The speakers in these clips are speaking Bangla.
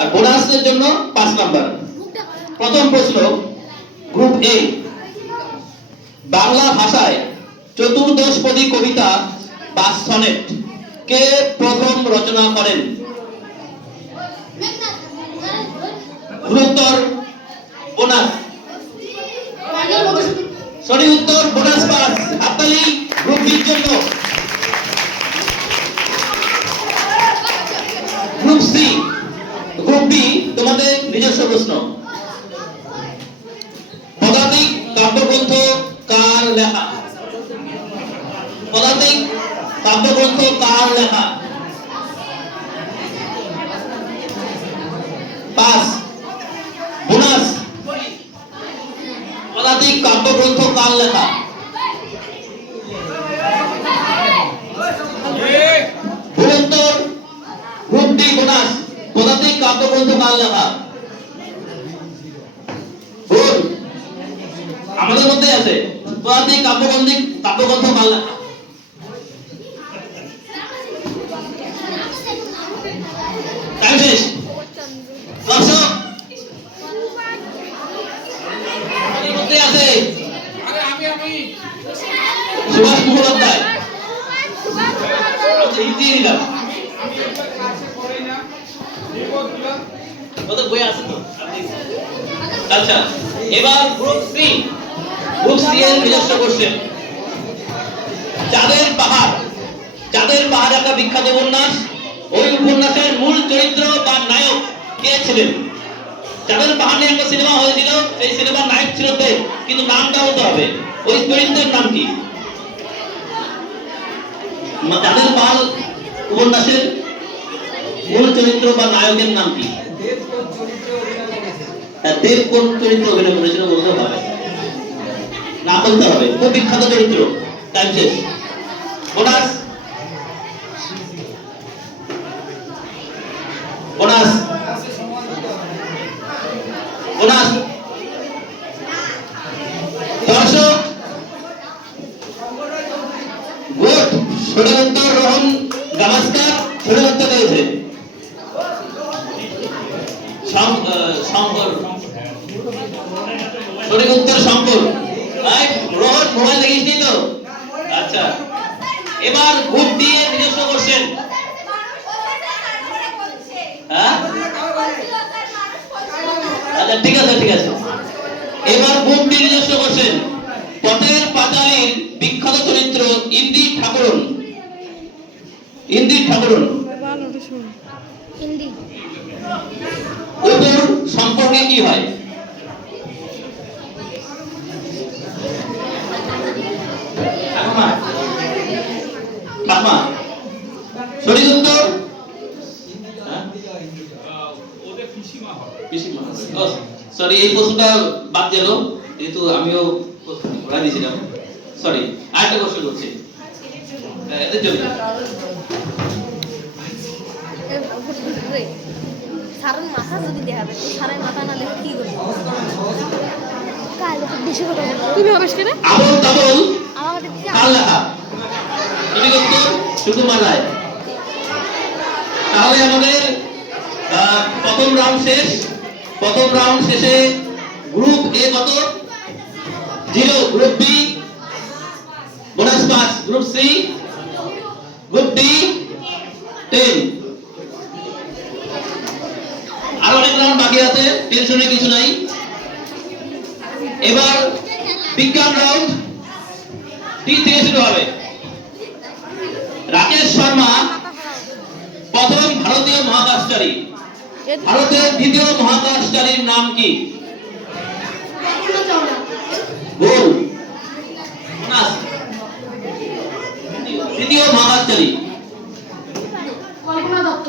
আর বোনাসের জন্য 5 নাম্বার। প্রথম প্রশ্ন, গ্রুপ এ, বাংলা ভাষায় চতুর্দশপদী কবিতা বা সনেট কে প্রথম রচনা করেন? উত্তর বোনাস। সঠিক উত্তর বোনাস পাস। হাততালি গ্রুপ বির জন্য। গ্রুপ সি, গ্রুপ বি, তোমাদের নিজস্ব প্রশ্ন। পদাতিক কাব্যগ্রন্থ কার লেখা? পদাতিক কাব্যগ্রন্থ কার লেখা? পাস। বোনাস। পদাতিক কাব্যগ্রন্থ কার লেখা? উত্তর গ্রুপ ডি বোনাস। পদাতিক কাব্যগ্রন্থ কার লেখা? ভুল। আমাদের মধ্যে আছে পদাতিক কাব্যগ্রন্থ কার লেখা? টাইম শেষ। দর্শক আমাদের মধ্যে আছে সুভাষ মুখোপাধ্যায়। আচ্ছা, এবার গ্রুপ সি। গ্রুপ সি এর নিজস্ব কোশ্চেন। চাঁদের পাহাড় একটা বিখ্যাত উপন্যাস। ওই উপন্যাসের মূল চরিত্র বা নায়ক কে ছিলেন? চাঁদের পাহাড় নিয়ে একটা সিনেমা হয়েছিল, সেই সিনেমার নায়ক ছিল দেব, কিন্তু নামটা বলতে হবে। ওই চরিত্রের নাম কি? চাঁদের পাহাড় উপন্যাসের মূল চরিত্র বা নায়কের নাম কি? দেব কোন চরিত্র অভিনয় করেছিল বলতে হবে, না বলতে হবে। খুব বিখ্যাত চরিত্র। টাইম শেষ। বোনাস। বোনাস। বোনাস। দর্শক গুড। সঠিক উত্তর রোহন গাভাস্কার সঠিক উত্তর দিয়েছে। শঙ্কর। সঠিক উত্তর শঙ্কর। রোহন মোবাইল দেখিসনি তো? আচ্ছা, এবার গ্রুপ ডি এর নিজস্ব কোশ্চেন। হ্যাঁ, আচ্ছা ঠিক আছে ঠিক আছে। এবার গ্রুপ ডি নিজস্ব কোশ্চেন। পথের পাঁচালীর বিখ্যাত চরিত্র ইন্দির ঠাকুরন। ইন্দির ঠাকুরন ওদের সম্পর্কে কি হয়? সঠিক উত্তর সরি, এই প্রশ্নটা বাদ গেল, যেহেতু আমিও ঘোরা দিয়েছিলাম। সরি, আরেকটা প্রশ্ন করছি এদের জন্য। সারার মাথা যদি দেখাবে, সারার মাথা না দেখে কি করবে? কাল বেশি কথা বলবো। তুমি হবে কেন? আবল তাবল আমাদের কার লেখা? সঠিক উত্তর সুকুমার রায়। তাহলে আমাদের প্রথম রাউন্ড শেষ। প্রথম রাউন্ড শেষে গ্রুপ এ কত? 0। Group B bonus pass. Group C, group D 10। আর অনেক রাউন্ড বাকি আছে, টেনশনের কিছু নাই। এবার বিজ্ঞান রাউন্ড ডি থেকে শুরু হবে। রাকেশ শর্মা প্রথম ভারতীয় মহাকাশচারী। ভারতের দ্বিতীয় মহাকাশচারীর নাম কি? ভুল। দ্বিতীয় মহাকাশচারী কল্পনা দত্ত।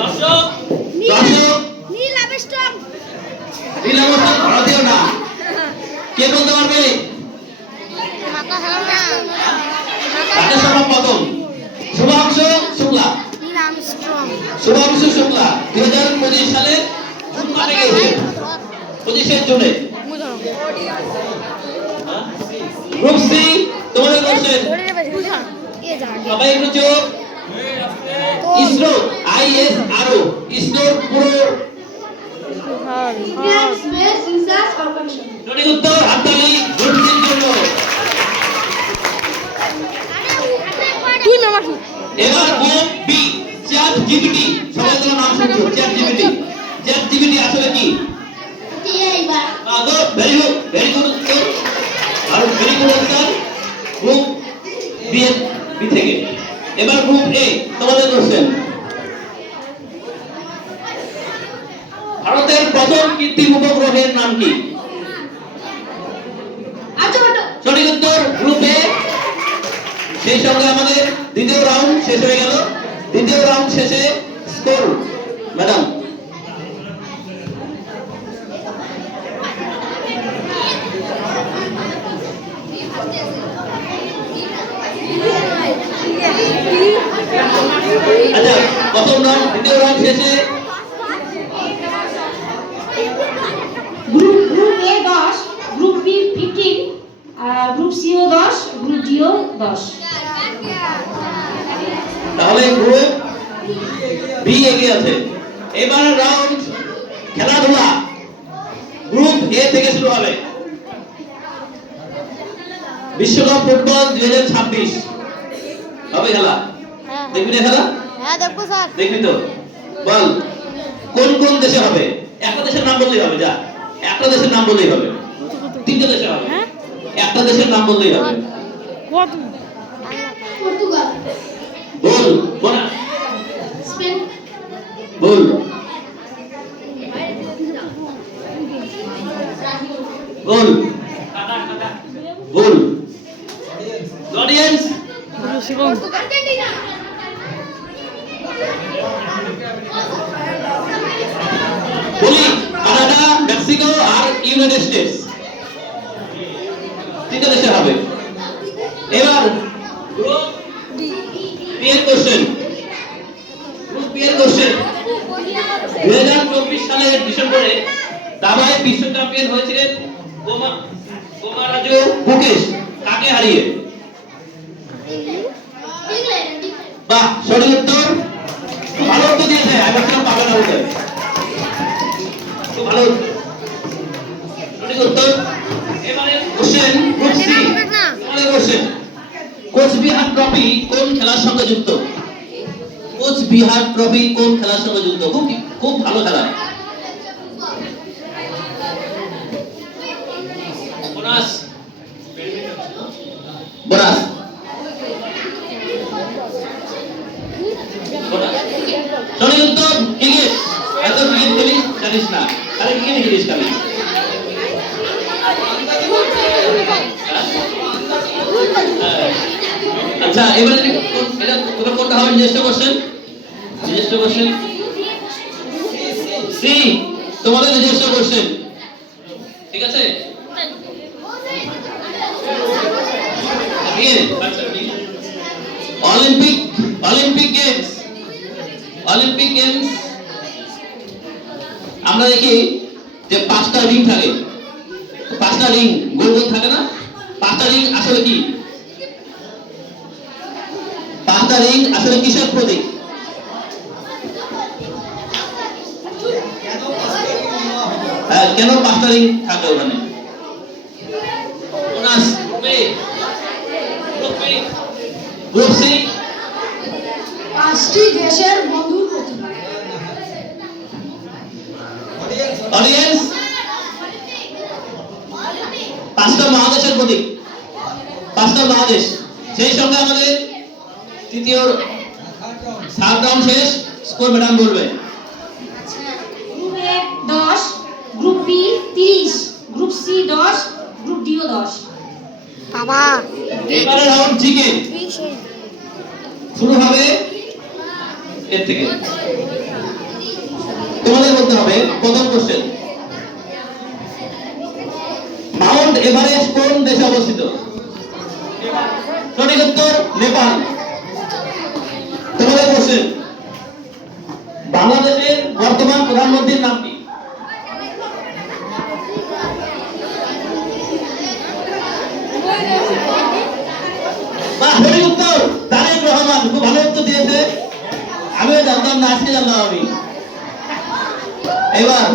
দর্শক নীল আর্মস্ট্রং। নীল আর্মস্ট্রং ভারতীয় না। কে বলতে পারবে? রাকেশ শর্মা প্রথম। শুভাংশু শুক্লা। Neil Armstrong. শুভাংশু শুক্লা 2025 সালে জুন মাসে গিয়েছে। 25 জুনে। গ্রুপ সি তোমাদের কোশ্চেন ধরে নেবে বুঝা এ যা সবাই একটু চোখ ইসরো ISRO ইসরোর পুরো সঠিক উত্তর হাততালি গ্রুপটির জন্য টিম নাম্বার এবার গ্রুপ বি চ্যাট জিপিটি সবাই তোমার নাম শুনছো চ্যাট জিপিটি আসলে কি ভেরি গুড উত্তর আর ভেরি গুড উত্তর গ্রুপ বি থেকে এবার গ্রুপ এ তোমাদের কোশ্চেন ভারতের প্রথম কৃত্রিম উপগ্রহের নাম কি সঠিক উত্তর গ্রুপ এ সেই সঙ্গে আমাদের দ্বিতীয় রাউন্ড শেষ হয়ে গেল দ্বিতীয় রাউন্ড শেষে স্কোর ম্যাডাম আচ্ছা প্রথম রাউন্ড দ্বিতীয় রাউন্ড শেষে group A 10, group B 15, group C ও 10, গ্রুপ ডি ও 10। তাহলে গ্রুপ বি এগিয়ে আছে এবার রাউন্ড খেলাধুলা গ্রুপ এ থেকে শুরু হবে বিশ্বকাপ ফুটবল 2026 হবে খেলা হ্যাঁ দেখবি না খেলা হ্যাঁ দেখবো স্যার দেখবি তো বল কোন কোন দেশে হবে একটা দেশের নাম বললেই হবে যা একটা দেশের নাম বললেই হবে তিনটা দেশে হবে হ্যাঁ একটা দেশের নাম বললেই হবে কত পর্তুগাল, বল বল স্পেন, বল বল বল অডিয়েন্স আর্জেন্টিনা, বলি কানাডা মেক্সিকো আর ইউনাইটেড স্টেটস তিনটা দেশে হবে এবার গ্রুপ বি এর কোশ্চেন গ্রুপ বি এর কোশ্চেন 2024 সালের ডিসেম্বরে দাবায় বিশ্ব চ্যাম্পিয়ন হয়েছিলেন গোমারাজু বুকেশ কাকে হারিয়ে বাহ সঠিক উত্তর ভালো উত্তর দিয়েছে এবার কেন পাবে না উত্তর খুব ভালো উত্তর সঠিক উত্তর এবারে কোশ্চেন গ্রুপ সি তোমাদের কোশ্চেন কোচবিহার ট্রফি কোন খেলার সঙ্গে যুক্ত কোচবিহার ট্রফি কোন খেলার সঙ্গে যুক্ত খুব খুব ভালো খেলা বোনাস বোনাস সঠিক উত্তর ক্রিকেট এত ক্রিকেট খেলিস জানিস না খালি ক্রিকেট খেলিস খালি আচ্ছা এবারে এটা তোমরা কোনটা হবে নিজস্ব কোশ্চেন সি তোমাদের নিজস্ব কোশ্চেন ঠিক আছে অলিম্পিক গেমস আমরা দেখি যে 5টা রিং থাকে 5টা রিং গোল গোল থাকে না 5টা রিং আসলে কি 5টা রিং আসলে কিসের প্রতীক হ্যাঁ কেন 5টা রিং থাকে ওখানে বোনাস গ্রুপ সি 5টি দেশের বন্ধুর প্রতীক। অডিয়েন্স 5টা মহাদেশের প্রতীক 5টা মহাদেশ সেই সঙ্গে আমাদের তৃতীয় সাত রাউন্ড শেষ স্কোর ম্যাডাম বলবে group A 10, group B 30, group C 10, group D ও 10। বাবা এবারে রাউন্ড জিকে শুরু হবে এর থেকে তোমাদের বলতে হবে প্রথম কোশ্চেন মাউন্ট এভারেস্ট কোন দেশে অবস্থিত সঠিক উত্তর নেপাল তোমাদের কোশ্চেন বাংলাদেশের বর্তমান প্রধানমন্ত্রীর নাম কি বাহ, সঠিক উত্তর তারেক রহমান, খুব ভালো উত্তর দিয়েছে। আমিও জানতাম না, আজকে জানলাম আমি। এবার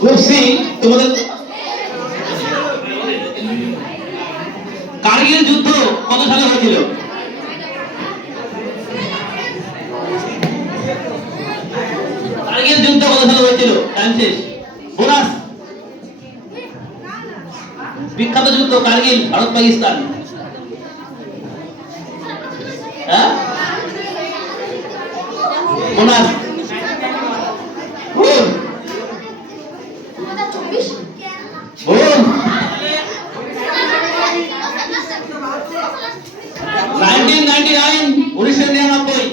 গ্রুপ সি, তোমাদের কার্গিল যুদ্ধ কত সালে হয়েছিল? কার্গিল যুদ্ধ কত সালে হয়েছিল? টাইম শেষ। বোনাস। বিখ্যাত যুদ্ধ কার্গিল, ভারত পাকিস্তান। হ্যাঁ, বোনাস। বলুন বলুন। 1999, 1999।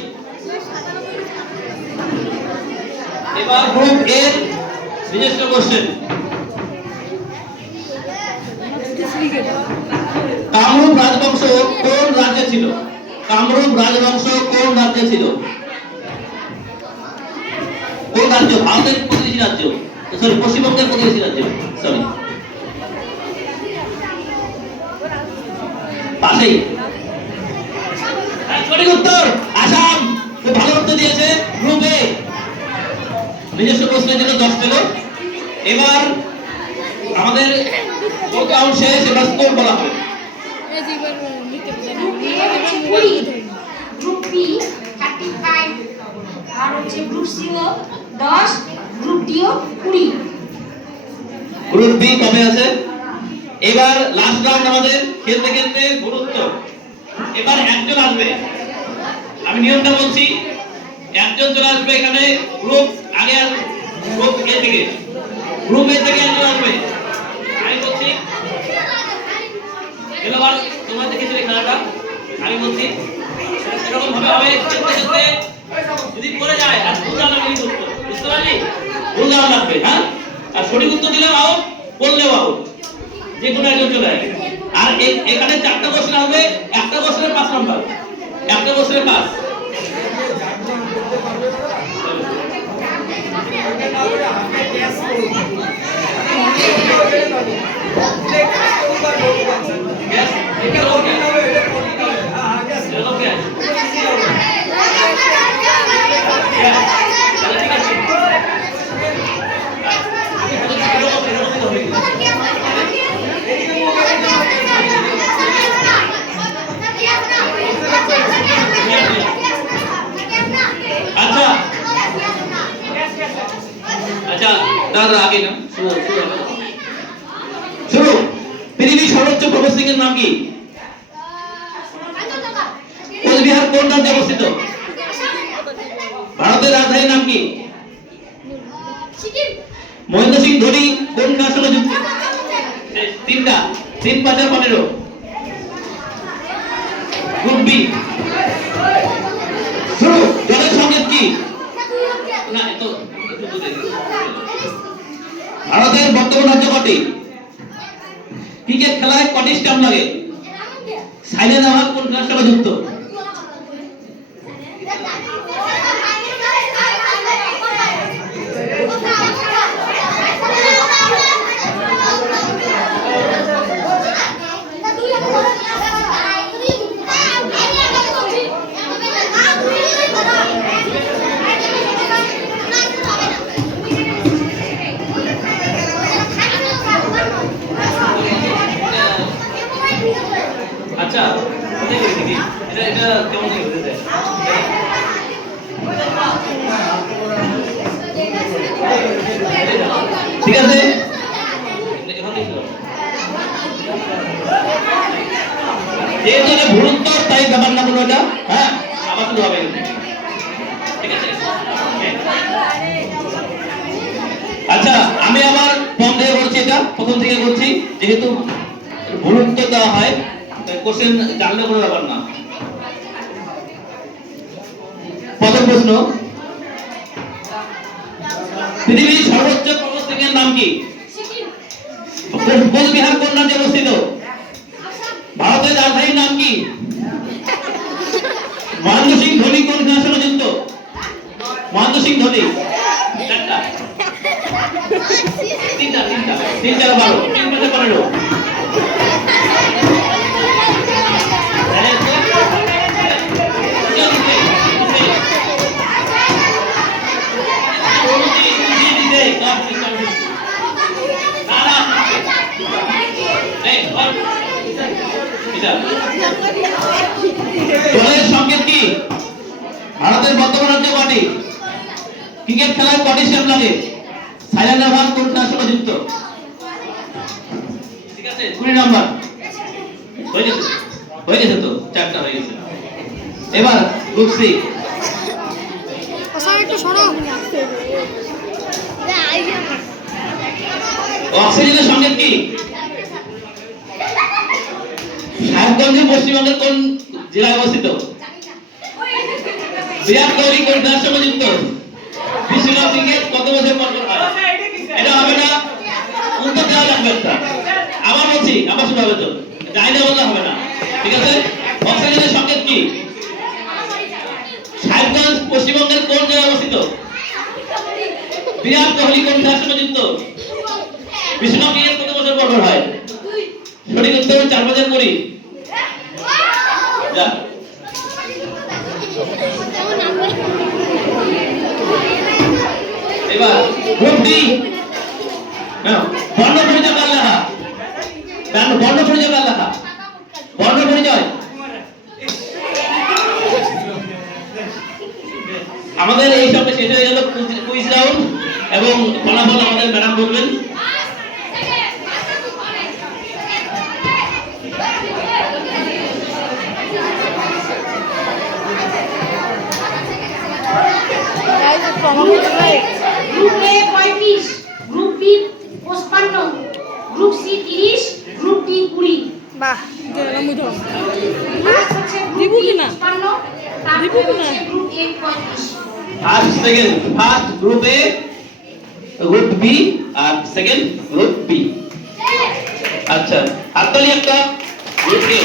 এবার গ্রুপ এর নিজস্ব কোশ্চেন। কামরূপ রাজবংশ কোন রাজ্যে ছিল? কামরূপ রাজবংশ কোন রাজ্যে ছিল? কোন রাজ্য? ভারতের প্রতিবেশী রাজ্য, সরি পশ্চিমবঙ্গের প্রতিবেশী রাজ্য, সরি পাশেই। সঠিক উত্তর আসাম, খুব ভালো উত্তর দিয়েছে গ্রুপ এ। নিজস্ব প্রশ্নের জন্য 10 পেল। এবার আমাদের কাউন্ট শেষ, এবার স্কোর বলা হবে। গ্রুপ বি 35 আর হচ্ছে group C 10, group D 20। Group B কবে আছে? এবার লাস্ট রাউন্ড আমাদের খেলতে খেলতে গুরুত্ব। এবার একজন আসবে, আমি নিয়মটা বলছি, একজন চলে আসবে এখানে। গ্রুপ আগে গ্রুপ এ থেকে, গ্রুপ এ থেকে একজন আসবে। আমি বলছি, এবার তোমরা দেখেছিলে খেলাটা, আমি বলছি এরকম ভাবে হবে। খেলতে খেলতে যদি পড়ে যায় আর ভুল জানা মিনিট উত্তর, বুঝতে পারলি? ভুল জানা লাগবে, হ্যাঁ? আর সঠিক উত্তর দিলেও আউট, বললেও আউট, যে কোনো একজন চলে আসবে। আর এখানে 4টা কোশ্চেন হবে, একটা কোশ্চেনের 5 নাম্বার, একটা কোশ্চেনের 5। আচ্ছা দাদা আগে না, শুরু। পৃথিবীর সর্বোচ্চ প্রবেশিকের নাম কি? কোচবিহার কোন রাজ্যে অবস্থিত? ভারতের রাজধানীর নাম কি? মহেন্দ্র সিং ধোনি কোন খেলার সঙ্গে যুক্ত? 3টা, 3, 5 আর 15। গ্রুপ বি শুরু। জলের সংকেত কি? না, এতো ভারতের বর্তমান রাজ্য কটি? ক্রিকেট খেলায় কটি স্টাম্প লাগে? সাইলেন্ট আওয়াজ কোন খেলার সাথে যুক্ত? আচ্ছা, এটা কেমন দেখতে? ঠিক আছে, যেহেতু এটা ভুল উত্তর তাই ব্যাপার না কোনো এটা। হ্যাঁ, আবার শুরু হবে, ঠিক আছে? আচ্ছা, আমি আমার ফর্ম দিয়ে করছি, এটা প্রথম থেকে করছি, যেহেতু ভুল উত্তর দেওয়া হয়, কোশ্চেন জানলে কোনো ব্যাপার না। প্রথম প্রশ্ন, পৃথিবীর সর্বোচ্চ পর্বতশৃঙ্গের নাম কি? কোচবিহার কোন রাজ্যে অবস্থিত? ভারতের রাজধানীর নাম কি? মহেন্দ্র সিং ধোনি কোন খেলার সাথে যুক্ত? মহেন্দ্র সিং ধোনি। 3 4 12 3 5 15 দলের সংকেত কি? ভারতের বর্তমান রাজ্য পার্টি ক্রিকেট খেলায় কটি স্ট্যাম্প লাগে? সাইলেন্ট ভাগ কোন খেলার সঙ্গে যুক্ত? ঠিক আছে 20 নাম্বার হয়ে গেছে তো, 4টা হয়ে গেছে। এবার গ্রুপ সি। স্যার একটু সরো। অক্সিজেনের সংকেত কি? সাহেবগঞ্জ পশ্চিমবঙ্গের কোন জেলায় অবস্থিত? বিরাট কোহলি কোন খেলার সঙ্গে যুক্ত? বিশ্বকাপ ক্রিকেট কত বছর পর পর হয়? এটা হবে না, উত্তর দেওয়া লাগবে একটা। আবার বলছি, আবার শুরু হবে তো, যাই না বললে হবে না, ঠিক আছে? অক্সিজেনের সংকেত কি? সাহেবগঞ্জ পশ্চিমবঙ্গের কোন জেলায় অবস্থিত? বিরাট কোহলি কোন খেলার সঙ্গে যুক্ত? বিশ্বকাপ ক্রিকেট কত বছর পর পর হয়? সঠিক উত্তর 4 5 20। যা এবার গ্রুপ ডি। হ্যাঁ, বর্ণ পরিচয় কার লেখা? বর্ণ পরিচয় কার লেখা? বর্ণ পরিচয় আমাদের এই সঙ্গে শেষ হয়ে গেল কুইজ রাউন্ড, এবং ফলাফল আমাদের ম্যাডাম বলবেন। Group A 35, group B 55, group C 30, group D 20। বাহ গেলাম বুঝলাম ফার্স্ট হচ্ছে দিব গ্রুপ বি কিনা? 55, তারপরে হচ্ছে group A 35। First second, first group A, group B, আর সেকেন্ড গ্রুপ বি। আচ্ছা, হাততালি একটা গ্রুপ এ।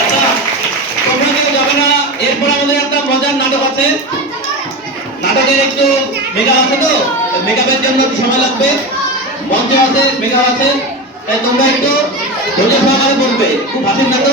আচ্ছা, তোমরা কেউ যাবে না, এরপর আমাদের একটা মজার নাটক আছে। নাটকের একটু মেকআপ আছে, তো মেকআপের জন্য একটু সময় লাগবে। মঞ্চ আছে, মেকআপ আছে, তাই তোমরা একটু ধৈর্য সহকারে করবে। খুব হাসির নাটক।